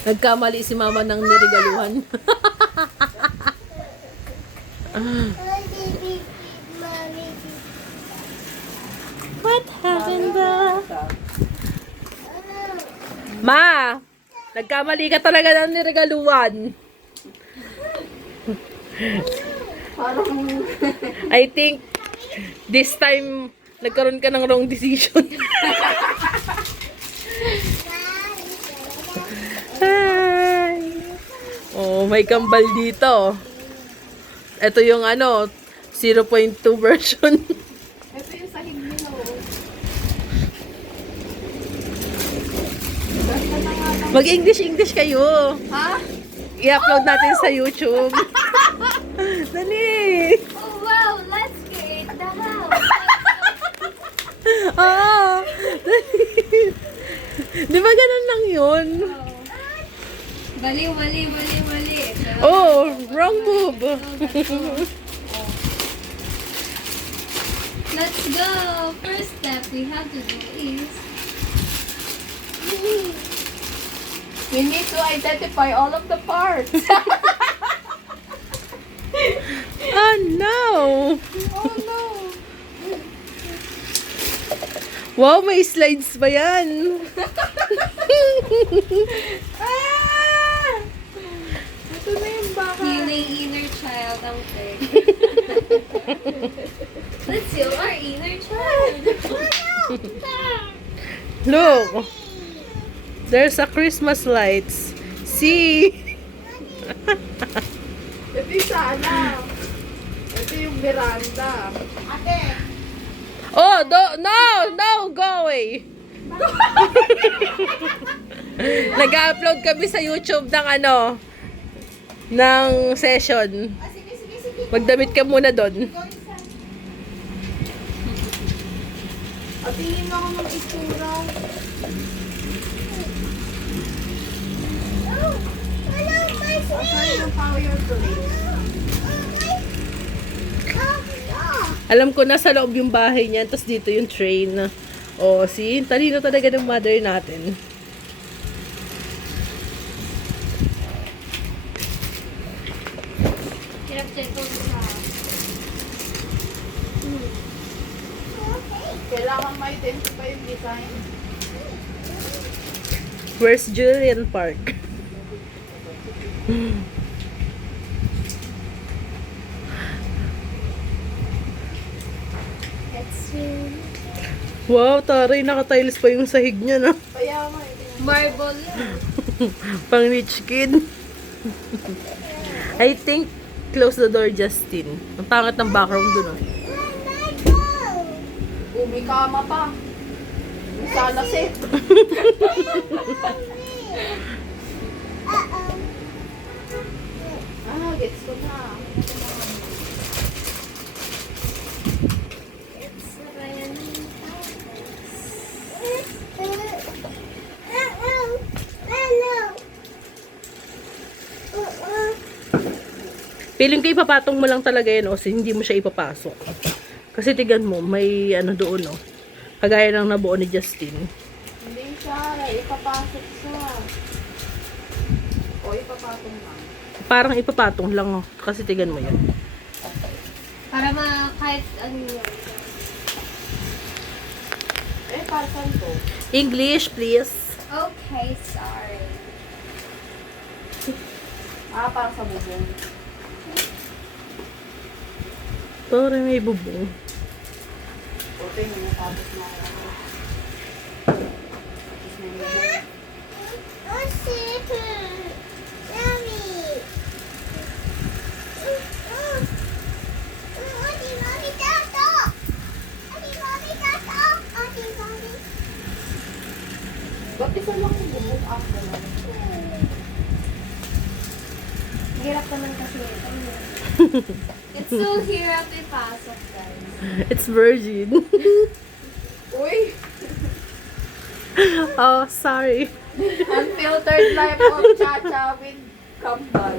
Nagkamali si mama ng niregaluhan. What happened ba? Ma! Nagkamali ka talaga ng niregaluhan. I think this time nagkaroon ka ng wrong decision. Hi. Oh, may kambal dito. Ito yung 0.2 version. Ito yung sahig nila, oh. Mag-English kayo. Ha? I-upload natin sa YouTube. Dali. Oh, wow! Let's create the house! Oo. Di ba ganun lang yun? Mali. Oh, wrong move. Let's go! First step we have to do is... We need to identify all of the parts. Oh no. Oh no. Wow, may slides ba yan? Ah! Ito na yung baka. Healing inner child ang third. Let's heal our inner child. Look. There's a Christmas lights. See? Ito yung sana. Ito yung veranda. Oh, no, go away. Nag-upload kami sa YouTube ng ng session. Magdamit ka muna doon. At tingin ako ng istura. Sorry ng power place. Alam ko nasa loob yung bahay niyan, tapos dito yung train. Oh, see? Talino talaga ng mother natin. Hirap dito sa... Kailangan ma-identify yung design. Where's Julian Park? Let's swim. Wow, taray, naka-tiles pa yung sahig niya, no? Kaya nga, Marble yan. Pang rich kid. I think, close the door, Justin. Ang pangit ng background dun, oh. umikama pa. Sana safe. Gets ko na. It's raining Feeling ko ipapatong mo lang talaga yan, o hindi mo siya ipapasok. Kasi tigan mo, may doon, oh. Kagaya ng nabuo ni Justin. Hindi siya. Ipapasok siya. O, ipapatong lang. Parang ipapatong lang, oh. Kasi tigan mo yan. Para kahit ano yun. Para saan to? English, please. Okay, sorry. Para sa bubong. Parang may bubong. Okay, natapos na ako. Tapos may bubong. Ba't isa lang yung bubong ako na? Hirap naman kasi ito. It's so hirap ipasok, guys. It's virgin. Uy! Oh, sorry. Unfiltered life of Chacha with kambal.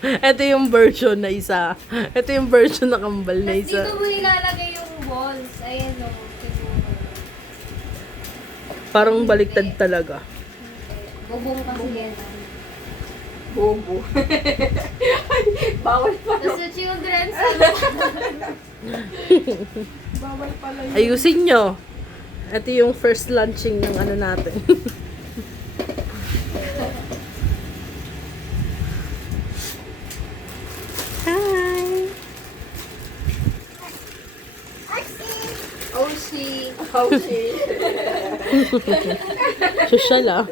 Ito yung version na isa. Ito yung version na kambal na Tapos isa. dito mo nilalagay yung balls. Ayan o, siguro. Parang baliktad talaga. Bubong kasi yan. Bobo. Bawal pala. Tapos yung children's, Bawal pala yun. Ayusin nyo. Ito yung first launching ng ano natin. Hi! Oshi. Oh, shit. Social ah.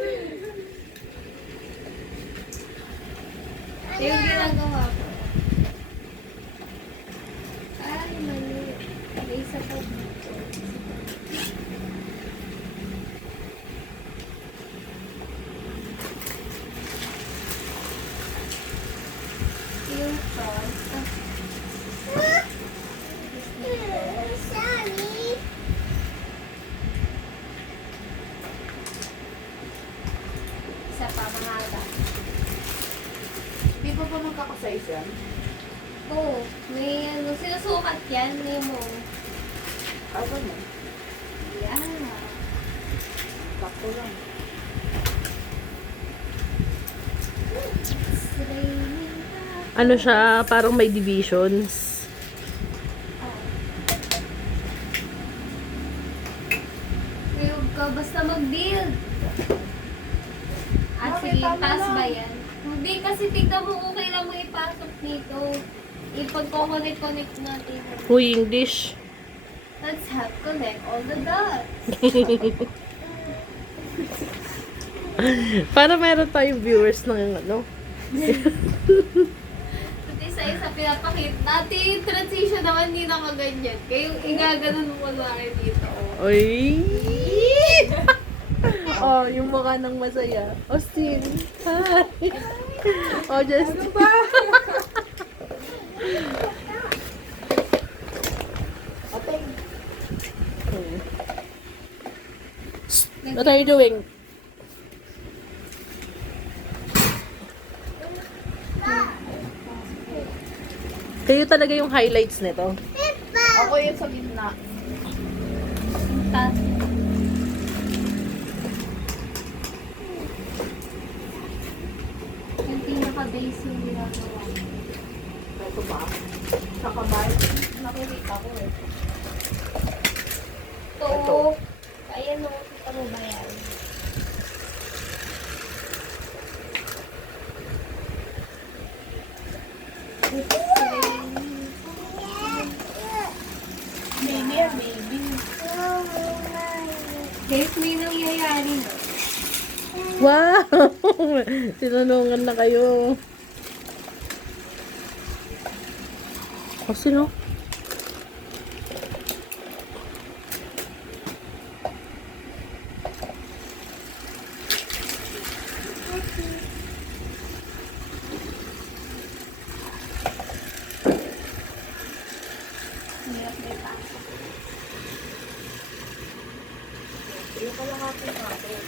Yung ginagawa ko. Ay, mali. May isa pa dito. Yung sauce. Isa pa, mahaba. Di ba pa magkakasize yan? Oo, may ano, sinusukat yan, Nemo. Ano mo? Yeah. Sakto lang. It's raining now. Ano siya, parang may divisions. Huwag ka basta mag-build. Ah, Bakit? sige, Tama pass lang. ba yan? Hindi, kasi tignan mo, okay lang mo ipasok dito. Ipag-connect natin. Uy, English. Let's help connect all the dots. Para meron tayong viewers ng ano. At isa-isa pinapakit. Dati yung transition naman hindi nakaganyan. Kaya yung igaganon mo kunwari dito. Uy! Oh, yung mukha ng masaya. Austin. Hi. Oh, just... Ano ba? Ate, What are you doing? Kayo talaga yung highlights nito. ako yun sa gitna. Tapos, yung pinaka-base yung ginagawa. Ito ba? Sa kabay. Nakikita ko eh. Ito. Ayan o, kita mo ba yan? Baby yan, baby. Guys, may nangyayari na. Wow! Tinanungan na kayo. O, sino? Hirap may pasok. Yung pala natin natin.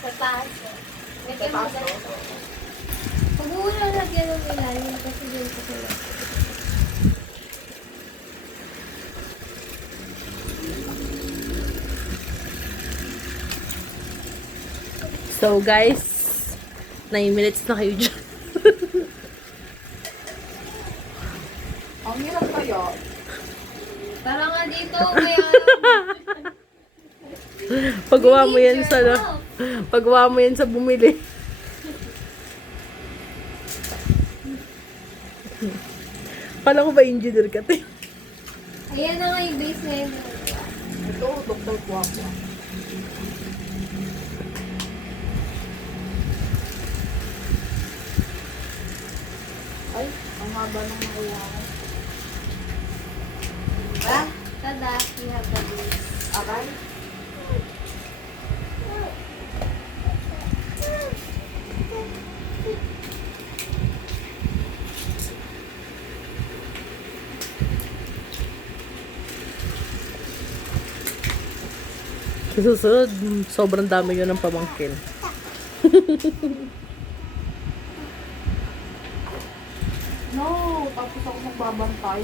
Sa taso. Medyo Sa taso? maganda. Pag muna lagyan ng ilalim kasi yun ko sila. So, guys, 9 minutes na kayo dyan. Ang hirap kayo. Tara nga dito, may Pagawa mo yan sa, pagawa mo yan sa bumili. Pala ko ba engineer ka, te? Ayan na nga yung base na yun. Ito, Dr. Guapo. Ay, ang haba ng nakuha ko. Diba? Tada, we have the base. Aray. Sa susunod, sobrang dami yun ng pamangkin. No, tapos ako magbabantay.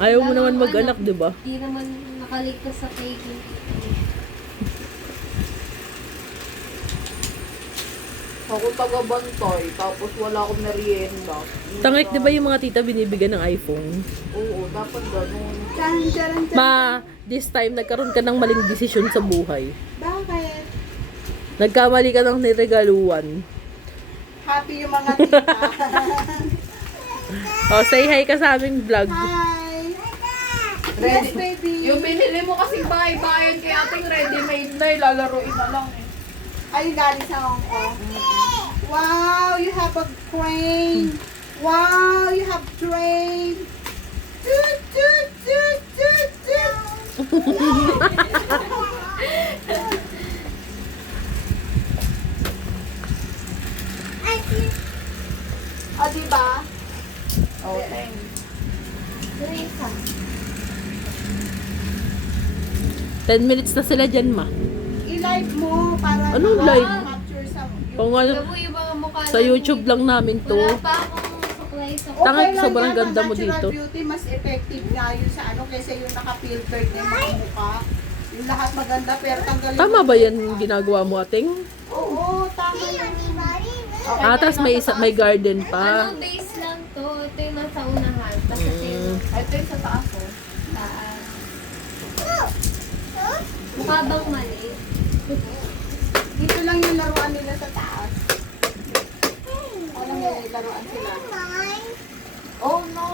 Ayaw mo naman mag-anak, di ba? Di naman nakaligtas sa taking. Ako taga-bantay, tapos wala akong merienda. Tangik, di ba yung mga tita binibigyan ng iPhone? Oo, dapat ganun. Ma, this time nagkaroon ka ng maling desisyon sa buhay. Bakit? Nagkamali ka ng niregaluan. Happy yung mga tita. Oh, say hi ka sa aming vlog. Hi! Yes, baby! Yung binili mo kasing bahay-bayan kay ating ready-made na, lalaroin na lang eh. Ay, galing sa Hong Kong. Wow, you have a crane. Wow, you have train. Toot, toot, toot, toot, toot. Ah, diba? Oh, thanks. Ano yung isa? 10 minutes na sila dyan, ma. I-live mo para Anong live? capture sa Kung ano, Gabo yung mga mukha sa YouTube lang namin to. Wala pa akong suklay sa Tanga, Okay lang sobrang yan, ganda ang mo natural dito. beauty, mas effective nga yun sa ano kaysa yung naka-filtered na yung mga mukha. Yung lahat maganda pero tanggalin Tama mo ba yan yung yung mukha. ginagawa mo, ating? Oo, tama yan. Okay, Ah, tas may, may garden Ano, pa. base lang to. Ito yung nasa unahan. Tapos ito yung Ito yung sa taas oh. taas. Mukha bang mali? Dito lang yung laruan nila sa taas. Alam mo yung laruan sila. Oh no!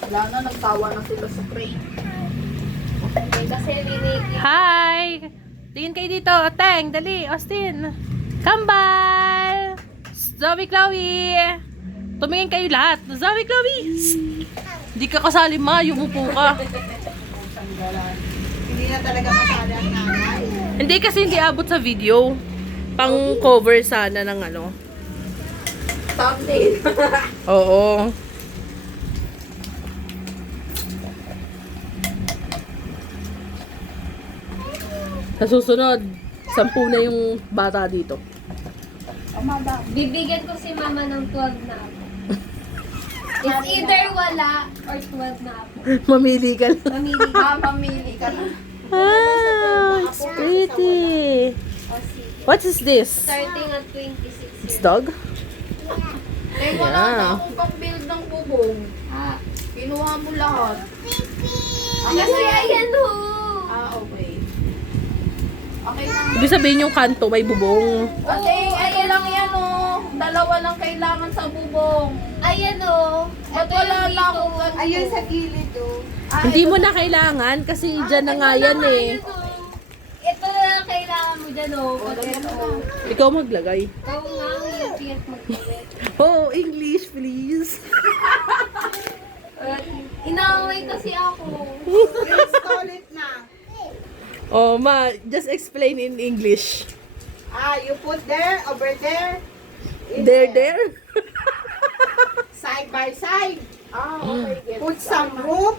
Wala na, nagtawa na sila sa crate. Okay, kasi rinig yung Hi! Tingin kayo dito. Teng, dali. Austin. Kambal! Zoe Chloe! Tumingin kayo lahat. Zoe Chloe! Hindi ka kasali, ma. Yumupo ka. Hindi na talaga masali ang nanay. Hindi kasi hindi abot sa video. Pang cover sana ng ano. Thumbnail. Oo. Sa susunod, 10 na yung bata dito. Bibigyan ko si mama ng 12 na ako. It's either wala or 12 na ako. Mamili ka lang. Mamili ka. Mamili ka na. Ah, it's pretty. O sige. What is this? Starting at 26 It's years. dog? Eh, wala Yeah. na akong pang-build ng bubong. Ah, Kinuha mo lahat. kasi ayan ho. Ah, okay. Okay lang. Ibig sabihin yung kanto may bubong. Kasi ito lang yan oh. Dalawa lang kailangan sa bubong. Ayan o. Ba't wala na akong ganito? Ayun sa gilid oh. Ah, Hindi ito- mo na kailangan kasi dyan na nga yan eh. Ayan o. Ito na lang kailangan mo dyan o. Oh, ganyan na lang. Ikaw maglagay. Ikaw nga, yung piyat magpapit. Oh, English please. Inaaway kasi ako. Install it na. Oh, ma, just explain in English. Ah, you put there, over there. in There. Side by side. Ah, okay. Get Put some roof.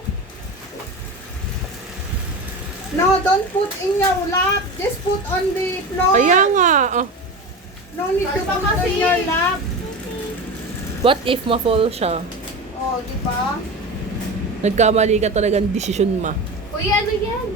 No, don't put in your lap. Just put on the floor. Kaya nga. Oh. No need to Basta put on kasi- your lap. What if ma-fall siya? Oh, di ba? Nagkamali ka talagang desisyon, ma. Uy, ano yan?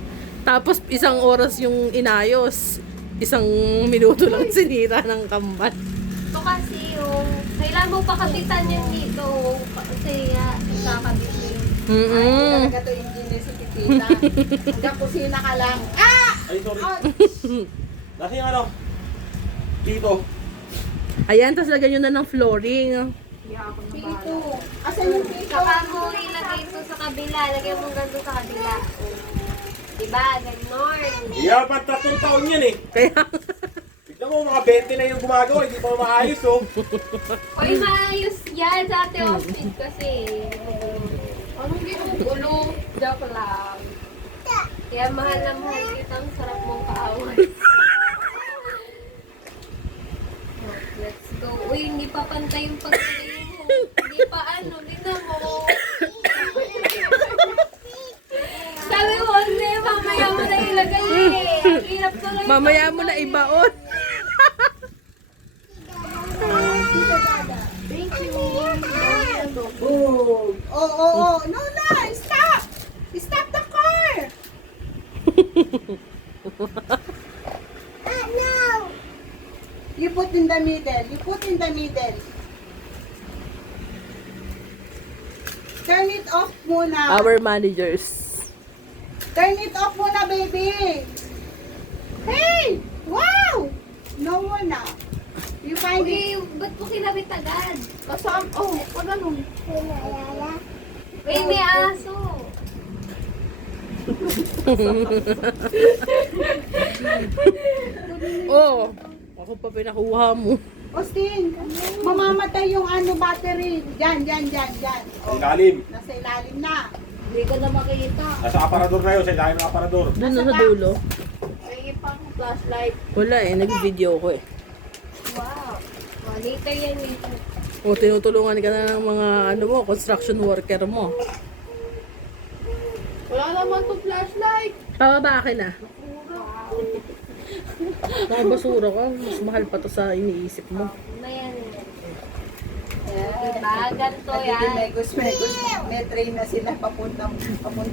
Tapos isang oras yung inayos. Isang minuto lang sinira ng kambal. Ito kasi yung, kailangan mo pakabitan yan dito. Kasi kakabit mo yun. Mm-mm. Talaga to engineer si Tita. Hanggang kusina ka lang. Ah! Ay, sorry. Oh, Nasa yung ano? Dito. Ayan, tapos lagyan nyo na ng flooring. Tito. Asan yung tito? Saka mo ilagay ito sa kabila. Lagyan mo ganito sa kabila. Diba? Ganon. Yapan, 3 taon yan eh. Kaya, Tignan mo, mga 20 na yung gumagawa, hindi pa maayos oh. Uy, maayos yan sa ate Austin kasi. Anong ginugulo? Joke lang. Kaya mahal na mahal kitang sarap mong kaaway. Oh, let's go. Uy, hindi pa pantay yung pagkain mo. Hindi pa ano, tingnan mo. Sabi mo, hindi, mamaya mo na ilagay eh. Ang hirap ko lang. mamaya mo na ibaon. Oh. No, no. Stop! Stop the car! No! You put in the middle. You put in the middle. Turn it off muna. Our managers. Turn it off muna, baby. Hey! Wow! No more na. You find it. Okay, ba't mo kinabit agad? Kasam, oh, pag ganun. Wait, may aso. Oh, ako pa pinakuha mo. Austin, mamamatay yung battery. Diyan. Oh, Ilalim. nasa ilalim na. Hindi ka na makita. Nasa aparador na yun, sa ilalim ng aparador. Doon na sa dulo. May pang flashlight. Wala eh, nag-video ko eh. Wow. Oh, later yan, later. O, tinutulungan ka na ng mga construction worker mo. Wala naman to flashlight. Pababa na. Mga basura ka, mas mahal pa to sa iniisip mo. Mayan yan. Diba? Ganito Nagiging yan. megos. May train na sila papunta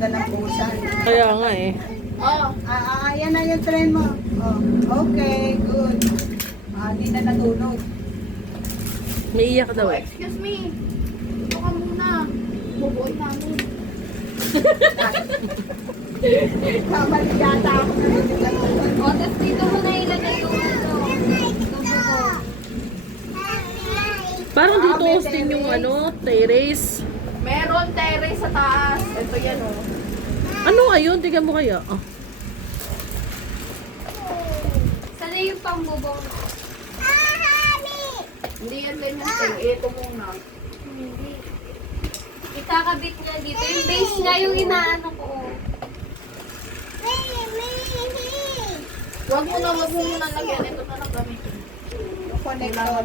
ng busan. Kaya nga eh. Oh, Ayan na yung train mo. Oh, okay, good. Di na natulog. May iyak daw oh, eh. excuse me. Ito ka muna. Bubuoy namin. Kamali yata ako na natulog. O, tapos dito mo na ilagay yung dugo. Parang dito may Austin yung terrace. terrace. Meron terrace sa taas. Ito yan, oh. Ano ngayon? Tingnan mo kaya. Ah. Sana yung pangbubong mo? Hindi yan din yung thing. Ito muna. Hindi. Ikakabit niya dito. Yung base niya yung inaano ko. Wag mo muna lagyan. Ito na lang gamitin. Yung connector.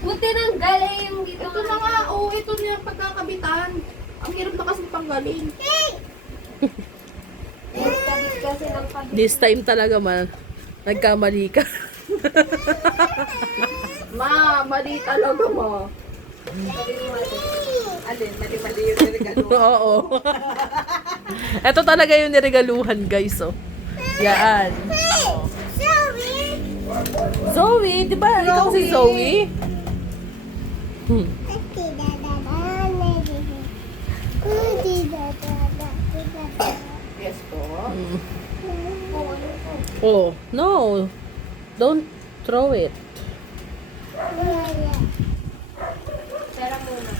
Buti nang galay yung dito. Ito na nga. Oh, ito na yung pagkakabitan. Ang hirap na kasi panggaling. Kabit kasi ng kabit. This time talaga man, nagkamali ka. Mali talaga ma. Alin, mali yung regalo. Oo. Ito talaga yung niregaluhan guys oh. Yan. Oh. Zoe, di ba? Ikaw si Zoe? Yes po. Oh, no. Don't throw it. Pera muna.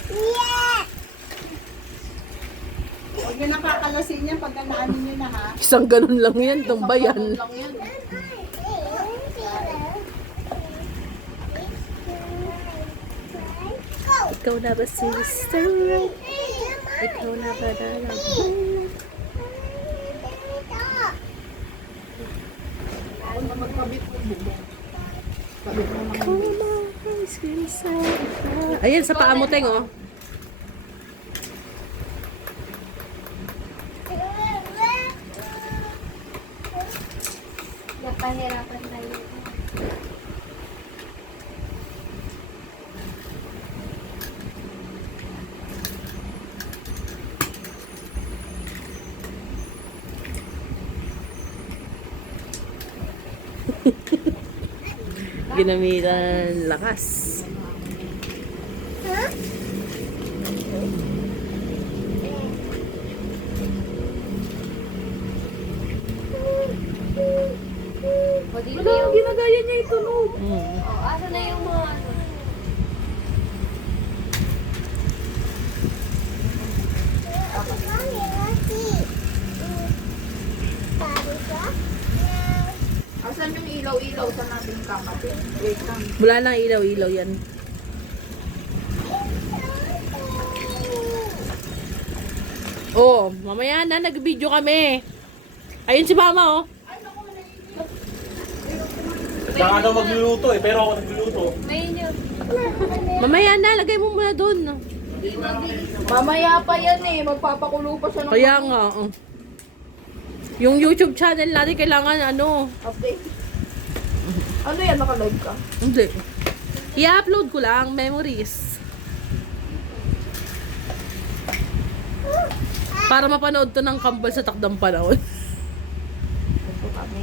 Huwag niyo nakakalasin yan pag naano niyo na ha. Isang ganun lang yan, tambayan. Lang yan. Ikaw na ba sister? Ikaw na ba dalaman? Ako na magkabit mo bubong. Kabit mo naman. Come on, ice cream side. Ayan, sa paa mo, Teng, oh. Napahirapan tayo. Ginamitan lakas. O, dito Wala, yung... ginagaya niya ito, no? O, asa na yung mga ano? Asan yung ilaw-ilaw sa nating kakapit? Wait lang. Wala nang ilaw-ilaw yan. Oh, mamaya na, nag-video kami. Ayun si mama, oh. Saka daw magluluto eh, pero ako nagluluto. May yun. Mamaya na, lagay mo muna doon. Mamaya pa yan eh. Magpapakulo pa siya ng Kaya nga, oh. Yung YouTube channel natin kailangan update. Ano yan? Naka-live ka? Hindi. I-upload ko lang, memories. Para mapanood to ng kambal sa takdang panahon. Ito kami.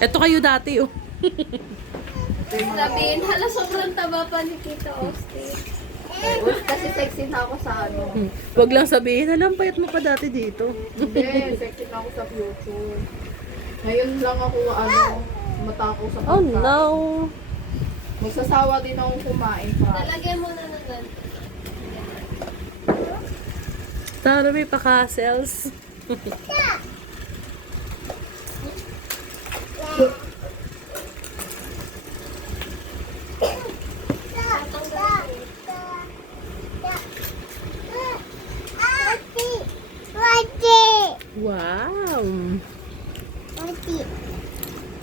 Eto kayo dati, oh. Sabihin, hala, sobrang taba pa ni Tita Austin. Kasi sexy na ako sa ano. Wag lang sabihin, alam, payat mo pa dati dito. Hindi, sexy na ako sa future. Ngayon lang ako matako sa Oh pagkain. no. Magsasawa din akong kumain pa. Lalagyan mo na ng ganito. Tara, may pa-castles. Wow.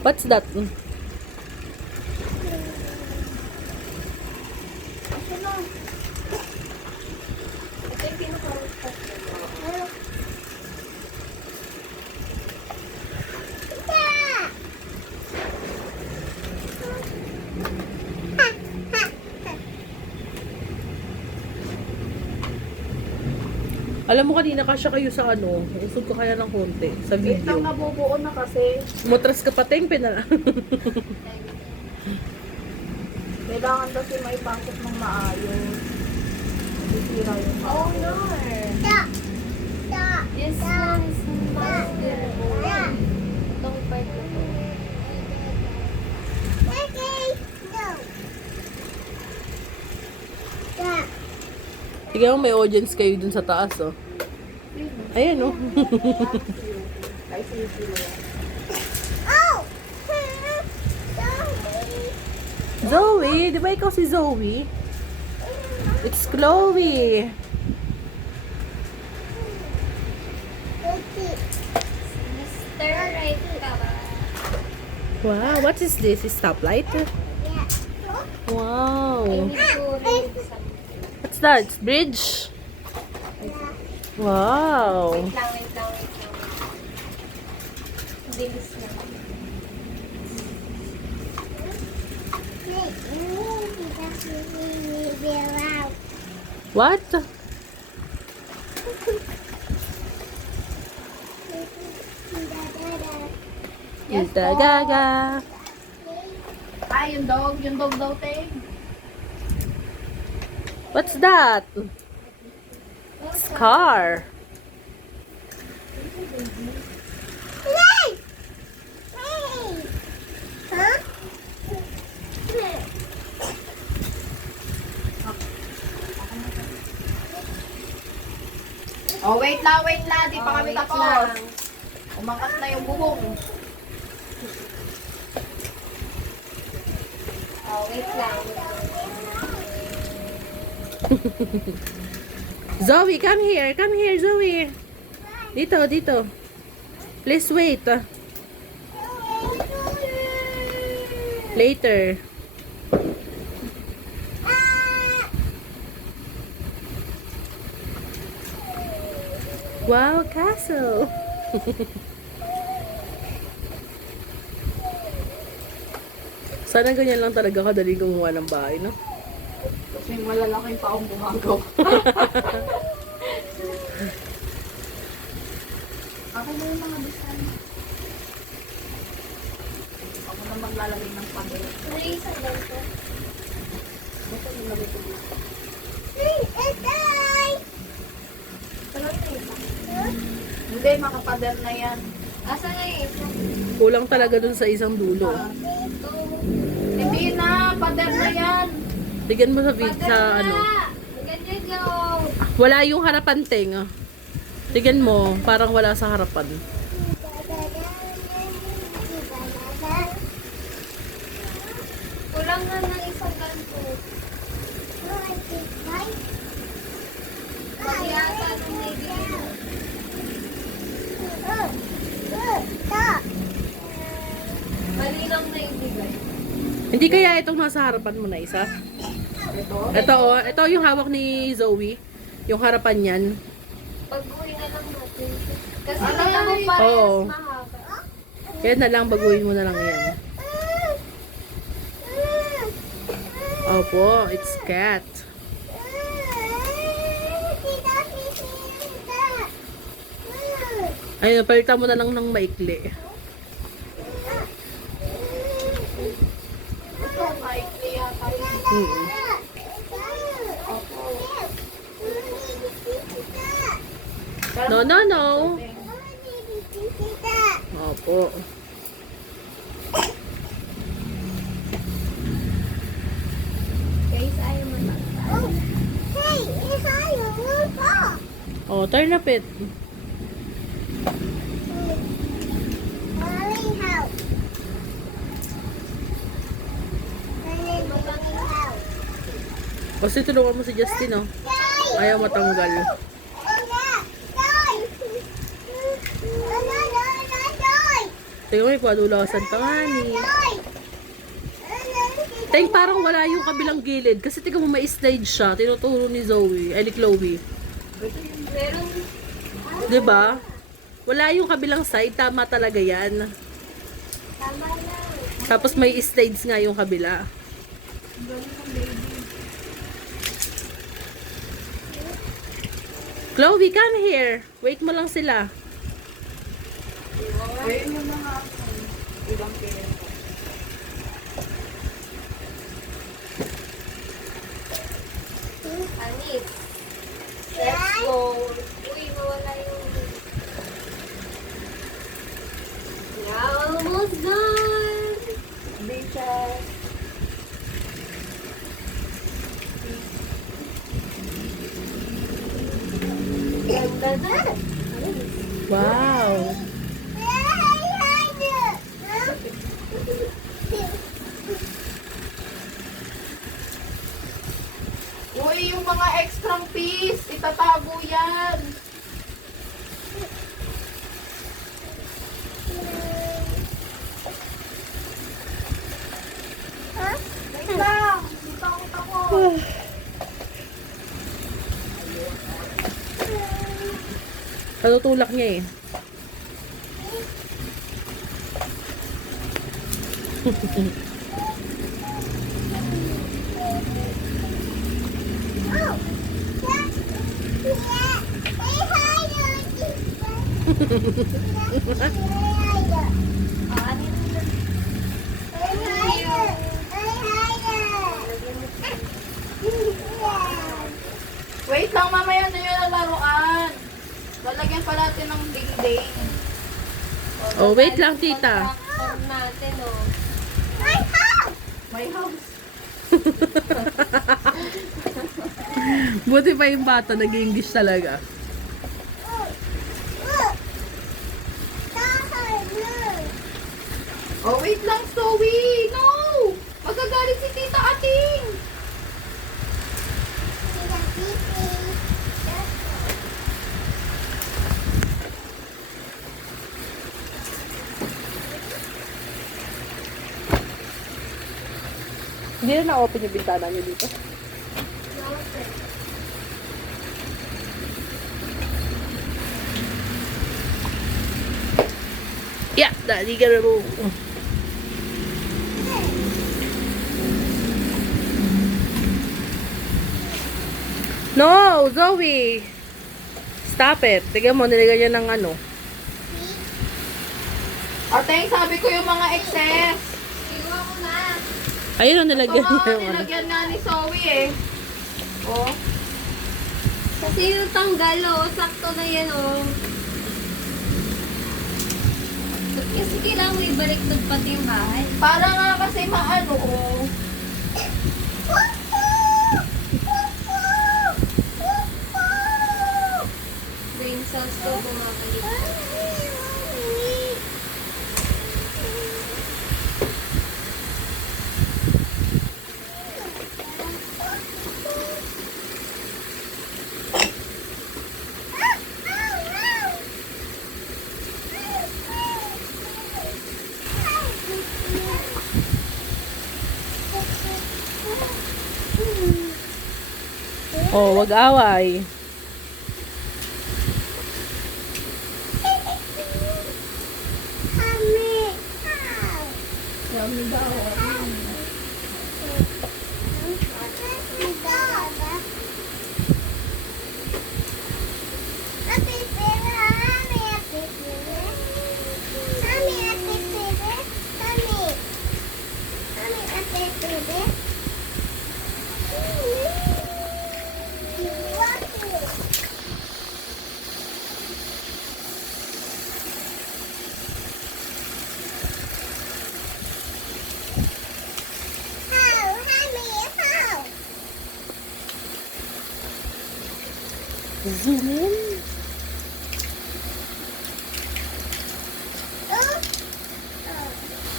What's that? Alam mo kanina kasya kayo sa ano, usog ko kaya ng konti sa Wait lang, video. nabubuo na kasi. Matras ka pa, tempe na lang. Kailangan kasi may pasok ng maayos. Sisira yung Oh no! This one is basketball. Itong part ko to. Sige mo, may audience kayo dun sa taas, oh. Ayan, oh. Ay, sisira. Zoe, di ba ikaw si Zoe? It's Chloe. Mr. Right ka ba? Wow, what is this? Stoplight? Wow. I need to remove some. What's that? It's bridge? Wow. Wait lang. Bilis na. What? Tita Gaga. Ay, yung dog daw, te. What's that? It's car. Oh, wait lang. Di pa kami wait tapos. lang. Umangat na yung bubong. Oh, wait lang. Zoe, come here. Come here, Zoe. Dito. Please wait. Later. Wow, castle. Sana ganyan lang talaga kadali gumawa ng bahay, no? Kasi malalaking taong gumagawa. Ako na yung mga design. Ako na maglalagay ng pader. May isang ganito. Tulog na isa. Hindi, makapader na yan. Asa na yung isa? Kulang talaga dun sa isang dulo. Ito. Hindi na, pader na yan. Tignan mo sa sa ano. Ganyan yung... Wala yung harapan, Teng. Tignan mo, parang wala sa harapan. Kulang na ng isang ganito. Pag-yata nung naibigay mo. Mali lang naibigay. Hindi kaya itong nasa harapan mo na isa? Ito yung hawak ni Zoe. Yung harapan niyan. Pag-uwi na lang natin. Kasi Aray! kita mo parehas Oo. mahaba. Kaya na lang, baguhin mo na lang yan. Opo, it's cat. Ayun, palitan mo na lang ng maikli. Ito, maikli yata yun. Mm. No, no, no. Opo. Guys, ayaw mo na. Oh, turn up it. Kasi tulungan mo si Justin, oh. Ayaw matanggal. Tingnan mo, ipadulasan pa nga ni. Teng, parang wala yung kabilang gilid. Kasi tingnan mo, may slide siya. Tinuturo ni Zoe. Ay, ni Chloe. Meron, Diba? Wala yung kabilang side. Tama talaga yan. tama lang. Tapos may slides nga yung kabila. Chloe, come here. Wait mo lang sila. Ayun yung mga ibang kaya. Anis. Let's go. Uy, mawala yung... Yeah, almost done. Beaches. Ganda na. Wow. Uy, yung mga extra piece, itatago yan. Wait lang, hindi pa ako tapos. Natutulak niya eh. Ah, ano yun? Wait lang, mamaya na yun ang laruan. Lalagyan pa natin ng ding-ding. Oh, wait lang, tita. Contractor natin, oh. My house. Buti pa yung bata, nag-English talaga. Oh, wait lang, Zoe! No! Magagalit si Tita Ating! Hindi na na-open yung bintana niyo dito. Yeah, daddy, gotta go. No, Zoe! Stop it. Tignan mo, nilagyan niya ng ano. Ateng, sabi ko yung mga excess. Iwa ko na. Ayun, Ito nilagyan niya nga, yung ano. nilagyan nga ni Zoe eh. Oh. Kasi yung tanggal, oh. Sakto na yan, oh. Kasi kailangan mo ibaliktad pati yung bahay. Para nga kasi maano, oh. Brain cells ko bumabalik. Oh, wag away. Zoom in.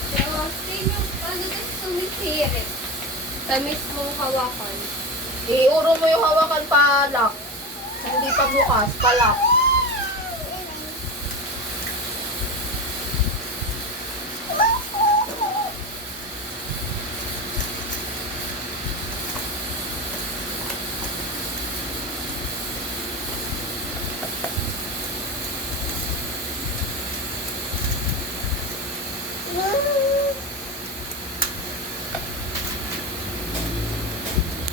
Pero Austin, yung ano na sumisirit. Sa mismong hawakan. Iuro mo yung hawakan pa lock. Hindi pa bukas, pa lock.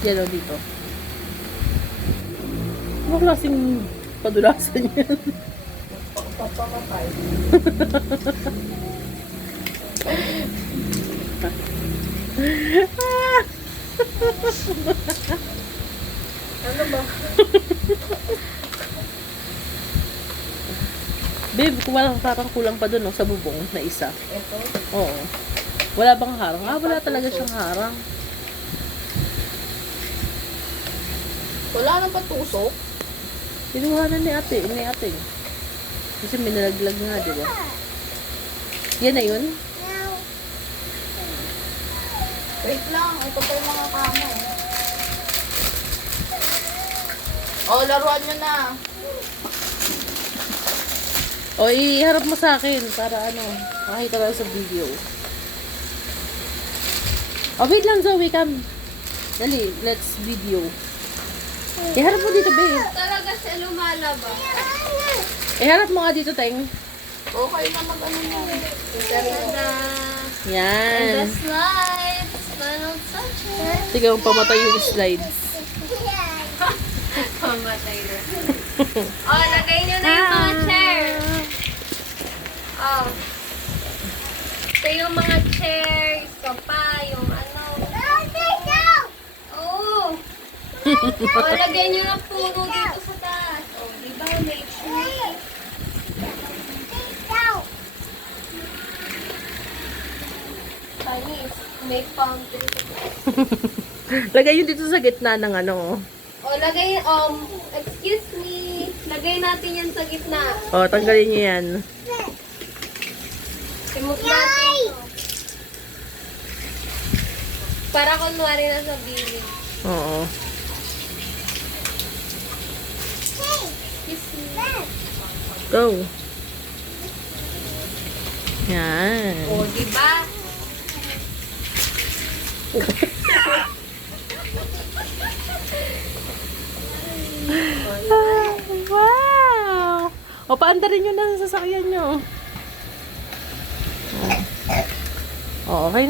Yan o dito. Ano klaseng padulasan yan? Papamatay. Ano ba? Babe, kung walang parang kulang pa dun, no, sa bubong na isa. Ito. Oo. Wala bang harang? Ah, wala talaga siyang harang. Wala nang patusok. Pinuhanan ni ate, Kasi may nalaglag nga, di ba? Yan na yun? Wait lang, ito pa yung mga kamo. Oh, laruan nyo na. O, iharap mo sa akin para ano, makita lang sa video. O, wait lang, Zoe, come. Dali, let's video. Iharap mo dito, babe. Talaga siya lumalabas. Iharap mo nga dito, Teng. Okay na mag-ano mo. Tada! And Yan. the slides! Final touches! Sige, pamatay yung slides. Pamatay na. Oh, lagay nyo na yung mga chair. Oh. Ito yung mga chair. Ito pa, yung ano. Oh. Oh, lagyan nyo ng puno dito sa taas. Oh, diba? May tree. Panis. May fountain sa taas. Lagay yun dito sa gitna ng ano. Oh, lagay, excuse me. Lagay natin yan sa gitna. O, tanggalin nyo yan. Remove natin. Para kunwari na sa bilid. Oo. Excuse me. Go. Yan. Oh, diba? Wow! O, paandarin nyo na sa sasakyan nyo. O, okay na.